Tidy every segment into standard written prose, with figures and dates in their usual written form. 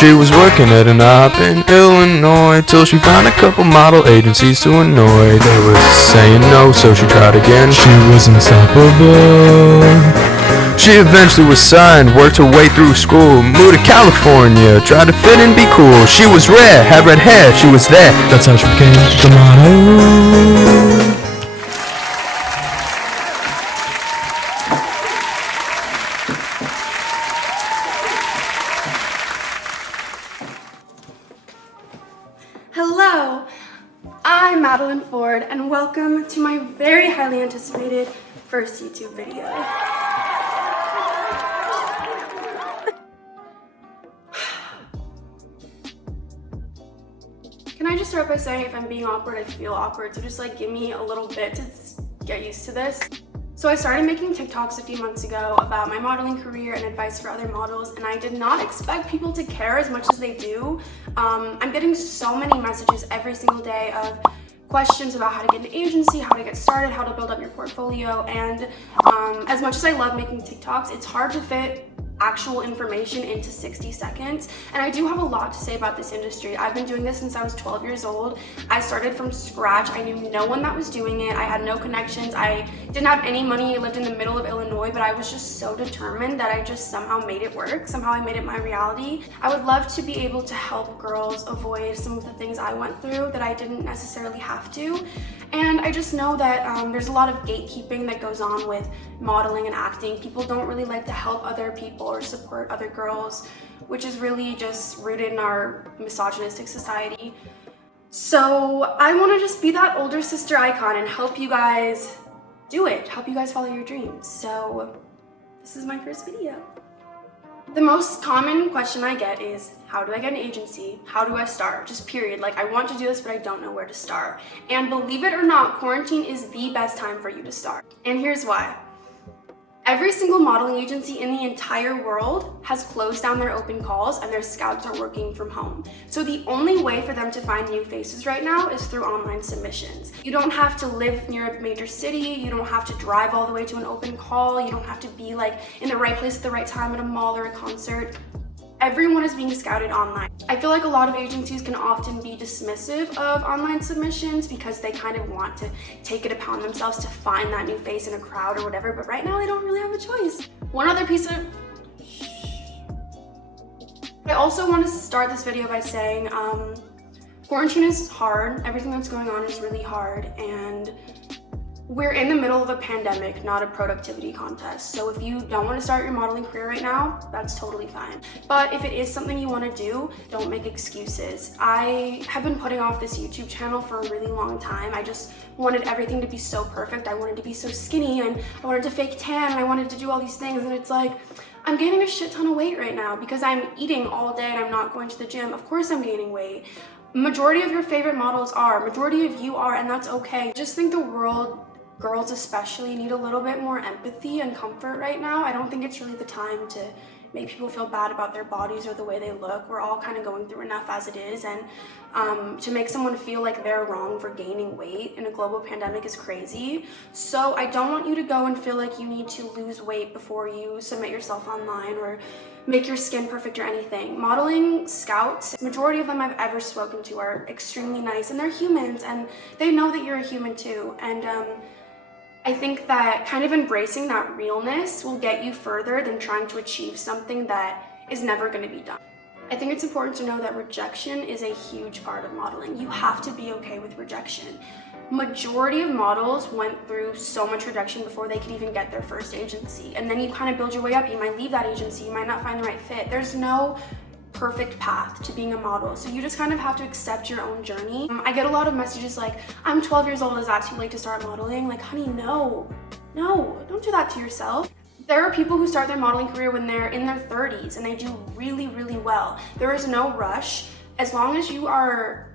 She was working at an op in Illinois till she found a couple model agencies to annoy. They was saying no, so she tried again. She was unstoppable. She eventually was signed, worked her way through school, moved to California, tried to fit and be cool. She was rare, had red hair, she was there. That's how she became the model. Hello, I'm Madeline Ford, and welcome to my very highly anticipated first YouTube video. Can I just start by saying if I'm being awkward, I feel awkward, so just like give me a little bit to get used to this. So I started making TikToks a few months ago about my modeling career and advice for other models, and I did not expect people to care as much as they do. I'm getting so many messages every single day of questions about how to get an agency, how to get started, how to build up your portfolio, and as much as I love making TikToks, it's hard to fit actual information into 60 seconds. And I do have a lot to say about this industry. I've been doing this since I was 12 years old. I started from scratch. I knew no one that was doing it. I had no connections. I didn't have any money. I lived in the middle of Illinois, but I was just so determined that I just somehow made it work. Somehow I made it my reality. I would love to be able to help girls avoid some of the things I went through that I didn't necessarily have to. And I just know that there's a lot of gatekeeping that goes on with modeling and acting. People don't really like to help other people or support other girls, which is really just rooted in our misogynistic society. So I want to just be that older sister icon and help you guys do it, help you guys follow your dreams. So this is my first video. The most common question I get is, how do I get an agency? How do I start? Just period. Like, I want to do this, but I don't know where to start. And believe it or not, quarantine is the best time for you to start. And here's why. Every single modeling agency in the entire world has closed down their open calls and their scouts are working from home. So the only way for them to find new faces right now is through online submissions. You don't have to live near a major city. You don't have to drive all the way to an open call. You don't have to be like in the right place at the right time at a mall or a concert. Everyone is being scouted online. I feel like a lot of agencies can often be dismissive of online submissions because they kind of want to take it upon themselves to find that new face in a crowd or whatever, but right now they don't really have a choice. One other piece of... I also want to start this video by saying quarantine is hard. Everything that's going on is really hard, and we're in the middle of a pandemic, not a productivity contest. So if you don't want to start your modeling career right now, that's totally fine. But if it is something you want to do, don't make excuses. I have been putting off this YouTube channel for a really long time. I just wanted everything to be so perfect. I wanted to be so skinny, and I wanted to fake tan, and I wanted to do all these things, and it's like, I'm gaining a shit ton of weight right now because I'm eating all day and I'm not going to the gym. Of course I'm gaining weight. Majority of your favorite models are, majority of you are, and that's okay. I just think the world, girls especially, need a little bit more empathy and comfort right now. I don't think it's really the time to make people feel bad about their bodies or the way they look. We're all kind of going through enough as it is, and to make someone feel like they're wrong for gaining weight in a global pandemic is crazy. So I don't want you to go and feel like you need to lose weight before you submit yourself online or make your skin perfect or anything. Modeling scouts, majority of them I've ever spoken to are extremely nice, and they're humans, and they know that you're a human too. And I think that kind of embracing that realness will get you further than trying to achieve something that is never going to be done. I think it's important to know that rejection is a huge part of modeling. You have to be okay with rejection. Majority of models went through so much rejection before they could even get their first agency. And then you kind of build your way up. You might leave that agency, you might not find the right fit. There's no perfect path to being a model, so you just kind of have to accept your own journey. I get a lot of messages like, I'm 12 years old, is that too late to start modeling? Like, honey, no, don't do that to yourself. There are people who start their modeling career when they're in their 30s and they do really, really well. There is no rush. As long as you are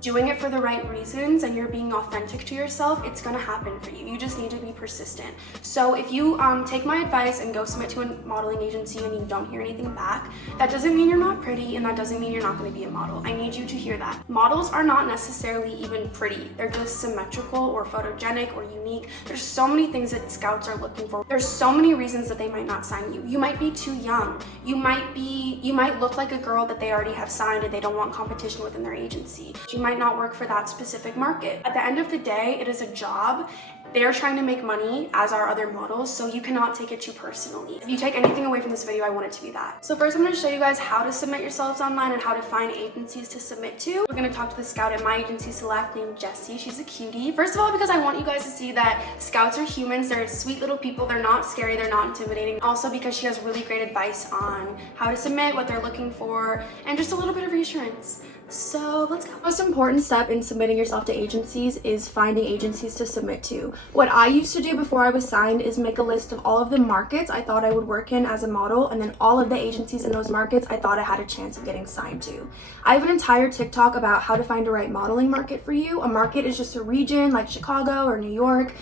doing it for the right reasons and you're being authentic to yourself, it's gonna happen for you. You just need to be persistent. So if you take my advice and go submit to a modeling agency and you don't hear anything back, that doesn't mean you're not pretty, and that doesn't mean you're not gonna be a model. I need you to hear that. Models are not necessarily even pretty. They're just symmetrical or photogenic or unique. There's so many things that scouts are looking for. There's so many reasons that they might not sign you. You might be too young. You might look like a girl that they already have signed and they don't want competition within their agency. You might not work for that specific market. At the end of the day, it is a job. They're trying to make money, as are other models, so you cannot take it too personally. If you take anything away from this video, I want it to be that. So first I'm going to show you guys how to submit yourselves online and how to find agencies to submit to. We're going to talk to the scout at my agency Select named Jessie. She's a cutie. First of all, because I want you guys to see that scouts are humans. They're sweet little people. They're not scary. They're not intimidating. Also because she has really great advice on how to submit, what they're looking for, and just a little bit of reassurance. So let's go. The most important step in submitting yourself to agencies is finding agencies to submit to. What I used to do before I was signed is make a list of all of the markets I thought I would work in as a model, and then all of the agencies in those markets I thought I had a chance of getting signed to. I have an entire TikTok about how to find the right modeling market for you. A market is just a region like Chicago or New York.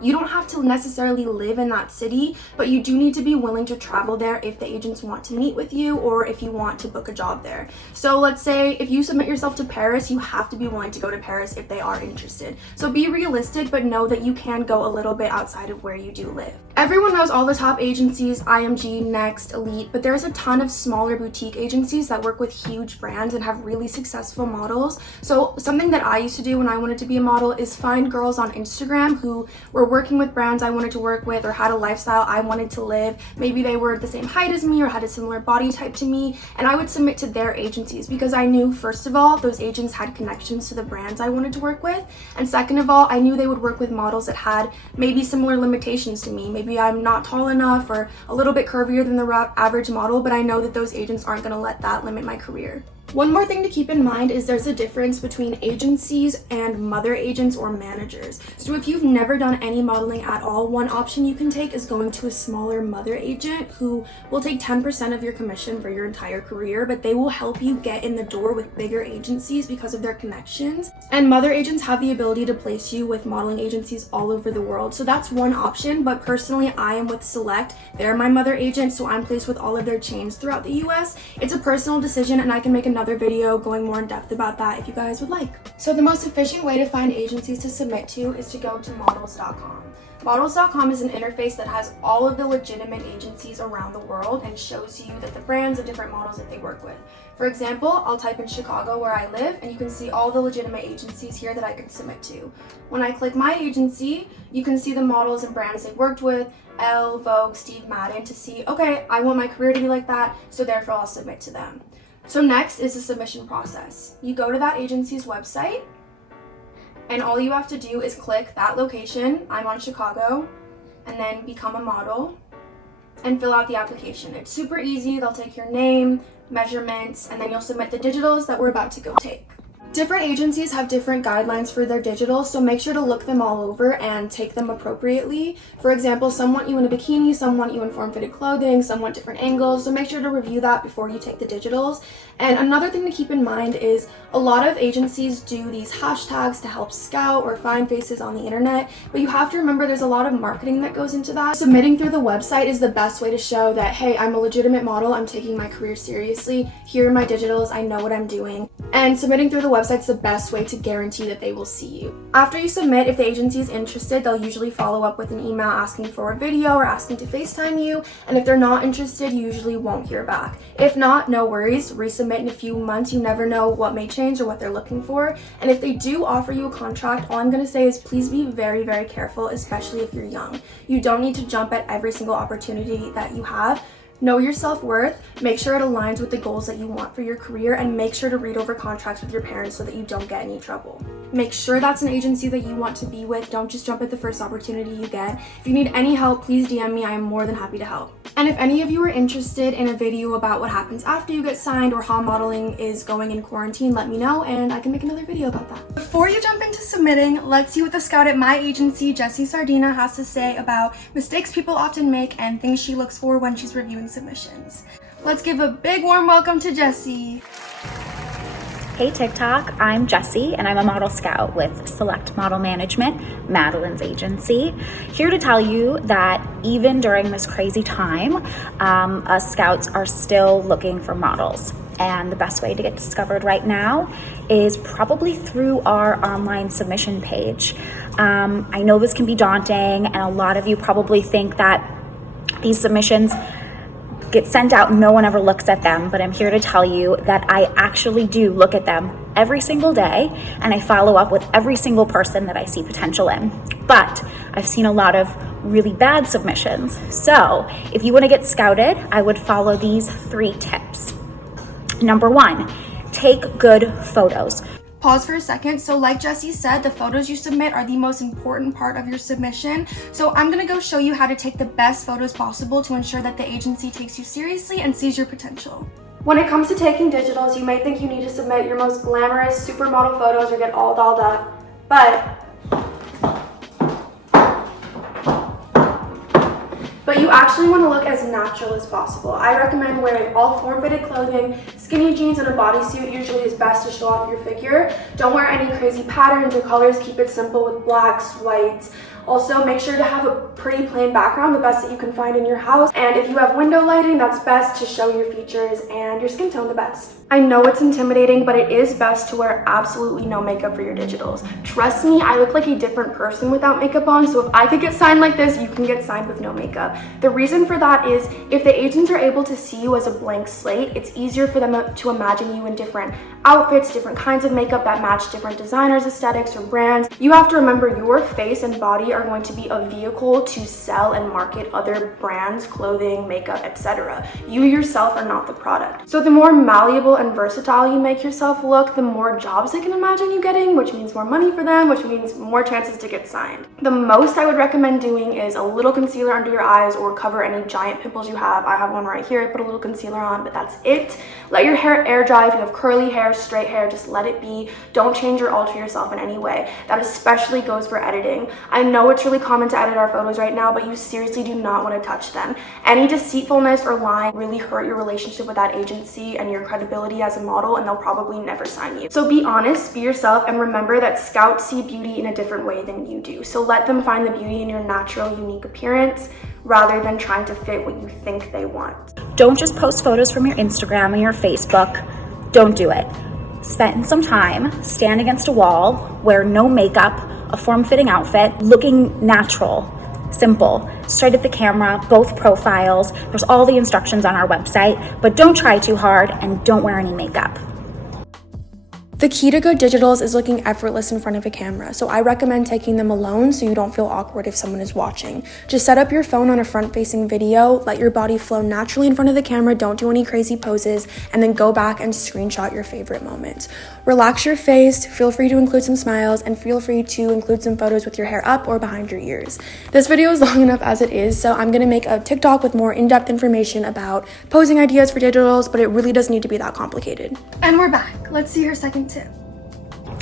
You don't have to necessarily live in that city, but you do need to be willing to travel there if the agents want to meet with you or if you want to book a job there. So let's say if you submit yourself to Paris, you have to be willing to go to Paris if they are interested. So be realistic, but know that you can go a little bit outside of where you do live. Everyone knows all the top agencies, IMG, Next, Elite, but there's a ton of smaller boutique agencies that work with huge brands and have really successful models. So something that I used to do when I wanted to be a model is find girls on Instagram who were working with brands I wanted to work with or had a lifestyle I wanted to live. Maybe they were the same height as me or had a similar body type to me, and I would submit to their agencies because I knew, first of all, those agents had connections to the brands I wanted to work with, and second of all, I knew they would work with models that had maybe similar limitations to me. Maybe I'm not tall enough or a little bit curvier than the average model, but I know that those agents aren't going to let that limit my career. One more thing to keep in mind is there's a difference between agencies and mother agents or managers. So if you've never done any modeling at all, one option you can take is going to a smaller mother agent who will take 10% of your commission for your entire career, but they will help you get in the door with bigger agencies because of their connections. And mother agents have the ability to place you with modeling agencies all over the world. So that's one option, but personally I am with Select. They're my mother agent, so I'm placed with all of their chains throughout the US. It's a personal decision, and I can make another video going more in depth about that if you guys would like. So the most efficient way to find agencies to submit to is to go to models.com. Models.com is an interface that has all of the legitimate agencies around the world and shows you that the brands and different models that they work with. For example, I'll type in Chicago where I live and you can see all the legitimate agencies here that I can submit to. When I click my agency, you can see the models and brands they worked with, Elle, Vogue, Steve Madden, to see, okay, I want my career to be like that, so therefore I'll submit to them. So next is the submission process. You go to that agency's website, and all you have to do is click that location, I'm on Chicago, and then become a model, and fill out the application. It's super easy. They'll take your name, measurements, and then you'll submit the digitals that we're about to go take. Different agencies have different guidelines for their digitals, so make sure to look them all over and take them appropriately. For example, some want you in a bikini, some want you in form-fitted clothing, some want different angles, so make sure to review that before you take the digitals. And another thing to keep in mind is a lot of agencies do these hashtags to help scout or find faces on the internet, but you have to remember there's a lot of marketing that goes into that. Submitting through the website is the best way to show that, hey, I'm a legitimate model, I'm taking my career seriously, here are my digitals, I know what I'm doing. And submitting through the website's the best way to guarantee that they will see you. After you submit, if the agency is interested, they'll usually follow up with an email asking for a video or asking to FaceTime you, and if they're not interested, you usually won't hear back. If not, no worries, resubmit in a few months. You never know what may change or what they're looking for. And if they do offer you a contract, all I'm going to say is please be very, very careful, especially if you're young. You don't need to jump at every single opportunity that you have. Know your self-worth, make sure it aligns with the goals that you want for your career, and make sure to read over contracts with your parents so that you don't get any trouble. Make sure that's an agency that you want to be with. Don't just jump at the first opportunity you get. If you need any help, please DM me. I am more than happy to help. And if any of you are interested in a video about what happens after you get signed or how modeling is going in quarantine, let me know and I can make another video about that. Before you jump into submitting, let's see what the scout at my agency, Jessie Sardina, has to say about mistakes people often make and things she looks for when she's reviewing submissions. Let's give a big warm welcome to Jessie. Hey TikTok, I'm Jessie and I'm a model scout with Select Model Management, Madeline's agency. Here to tell you that even during this crazy time, us scouts are still looking for models. And the best way to get discovered right now is probably through our online submission page. I know this can be daunting, and a lot of you probably think that these submissions get sent out and no one ever looks at them, but I'm here to tell you that I actually do look at them every single day, and I follow up with every single person that I see potential in. But I've seen a lot of really bad submissions. So if you want to get scouted, I would follow these 3 tips. Number 1, take good photos. Pause for a second. So like Jessie said, the photos you submit are the most important part of your submission. So I'm gonna go show you how to take the best photos possible to ensure that the agency takes you seriously and sees your potential. When it comes to taking digitals, you may think you need to submit your most glamorous supermodel photos or get all dolled up, but you actually want to look as natural as possible. I recommend wearing all form-fitted clothing. Skinny jeans and a bodysuit usually is best to show off your figure. Don't wear any crazy patterns or colors. Keep it simple with blacks, whites. Also, make sure to have a pretty plain background, the best that you can find in your house. And if you have window lighting, that's best to show your features and your skin tone the best. I know it's intimidating, but it is best to wear absolutely no makeup for your digitals. Trust me, I look like a different person without makeup on, so if I could get signed like this, you can get signed with no makeup. The reason for that is if the agents are able to see you as a blank slate, it's easier for them to imagine you in different outfits, different kinds of makeup that match different designers' aesthetics or brands. You have to remember your face and body are going to be a vehicle to sell and market other brands, clothing, makeup, etc. You yourself are not the product. So the more malleable and versatile you make yourself look, the more jobs they can imagine you getting, which means more money for them, which means more chances to get signed. The most I would recommend doing is a little concealer under your eyes or cover any giant pimples you have. I have one right here. I put a little concealer on, but that's it. Let your hair air dry. If you have curly hair, straight hair, just let it be. Don't change or alter yourself in any way. That especially goes for editing. I know it's really common to edit our photos right now, but you seriously do not want to touch them. Any deceitfulness or lying really hurt your relationship with that agency and your credibility as a model, and they'll probably never sign you. So be honest, be yourself, and remember that scouts see beauty in a different way than you do. So let them find the beauty in your natural, unique appearance rather than trying to fit what you think they want. Don't just post photos from your Instagram or your Facebook. Don't do it. Spend some time, stand against a wall, wear no makeup, a form-fitting outfit, looking natural, simple, straight at the camera, both profiles. There's all the instructions on our website, but don't try too hard and don't wear any makeup. The key to good digitals is looking effortless in front of a camera, so I recommend taking them alone so you don't feel awkward if someone is watching. Just set up your phone on a front-facing video, let your body flow naturally in front of the camera, don't do any crazy poses, and then go back and screenshot your favorite moments. Relax your face, feel free to include some smiles, and feel free to include some photos with your hair up or behind your ears. This video is long enough as it is, so I'm gonna make a TikTok with more in-depth information about posing ideas for digitals, but it really doesn't need to be that complicated. And we're back. Let's see her second tip.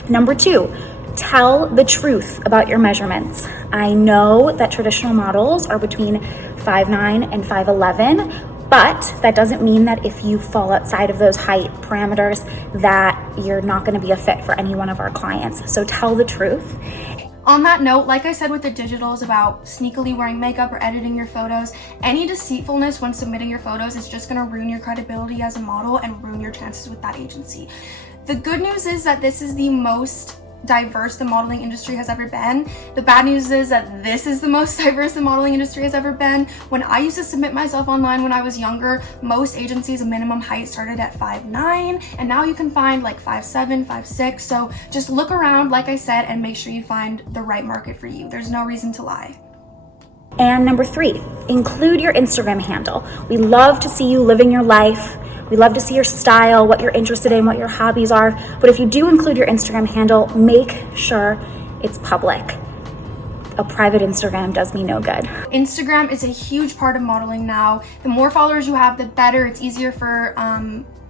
Number 2, tell the truth about your measurements. I know that traditional models are between 5'9" and 5'11", but that doesn't mean that if you fall outside of those height parameters that you're not going to be a fit for any one of our clients. So tell the truth. On that note, like I said with the digitals about sneakily wearing makeup or editing your photos, any deceitfulness when submitting your photos is just gonna ruin your credibility as a model and ruin your chances with that agency. The good news is that this is the most diverse the modeling industry has ever been. The bad news is that this is the most diverse the modeling industry has ever been. When I used to submit myself online when I was younger, most agencies' minimum height started at 5'9", and now you can find like 5'7", 5'6". So just look around, like I said, and make sure you find the right market for you. There's no reason to lie. And number 3, include your Instagram handle. We love to see you living your life. We love to see your style, what you're interested in, what your hobbies are. But if you do include your Instagram handle, make sure it's public. A private Instagram does me no good. Instagram is a huge part of modeling now. The more followers you have, the better. It's easier for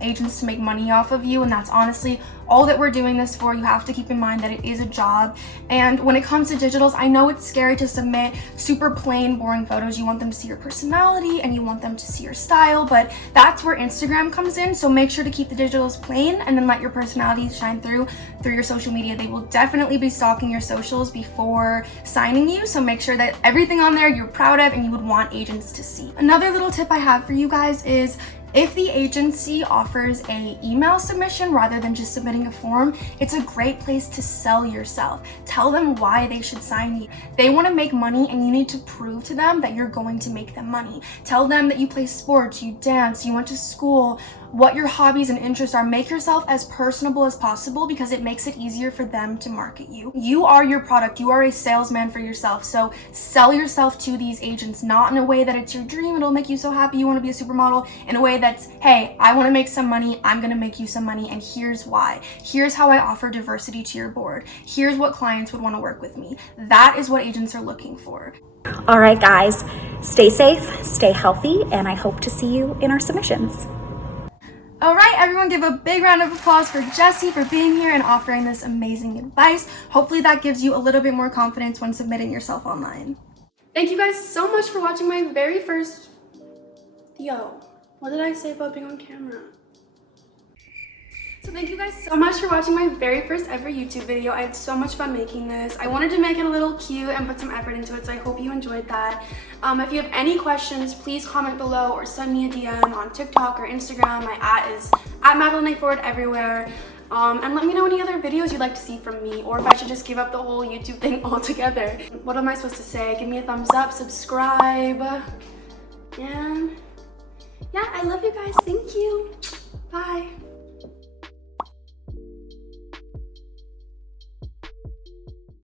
agents to make money off of you, and that's honestly all that we're doing this for. You have to keep in mind that it is a job. And when it comes to digitals, I know it's scary to submit super plain, boring photos. You want them to see your personality and you want them to see your style, but that's where Instagram comes in. So make sure to keep the digitals plain and then let your personality shine through your social media. They will definitely be stalking your socials before signing you, so make sure that everything on there you're proud of and you would want agents to see. Another little tip I have for you guys is, if the agency offers a email submission rather than just submitting a form, it's a great place to sell yourself. Tell them why they should sign you. They want to make money and you need to prove to them that you're going to make them money. Tell them that you play sports, you dance, you went to school, what your hobbies and interests are. Make yourself as personable as possible because it makes it easier for them to market you. You are your product. You are a salesman for yourself. So sell yourself to these agents, not in a way that it's your dream, it'll make you so happy you want to be a supermodel, in a way that's, hey, I want to make some money, I'm going to make you some money, and here's why. Here's how I offer diversity to your board. Here's what clients would want to work with me. That is what agents are looking for. All right, guys, stay safe, stay healthy, and I hope to see you in our submissions. All right, everyone, give a big round of applause for Jessie for being here and offering this amazing advice. Hopefully that gives you a little bit more confidence when submitting yourself online. Thank you guys so much for watching my very first... what did I say about being on camera? So thank you guys so much for watching my very first ever YouTube video. I had so much fun making this. I wanted to make it a little cute and put some effort into it, so I hope you enjoyed that. If you have any questions, please comment below or send me a DM on TikTok or Instagram. My @ is @MadelineAFord everywhere. And let me know any other videos you'd like to see from me, or if I should just give up the whole YouTube thing altogether. What am I supposed to say? Give me a thumbs up, subscribe, and yeah, I love you guys. Thank you.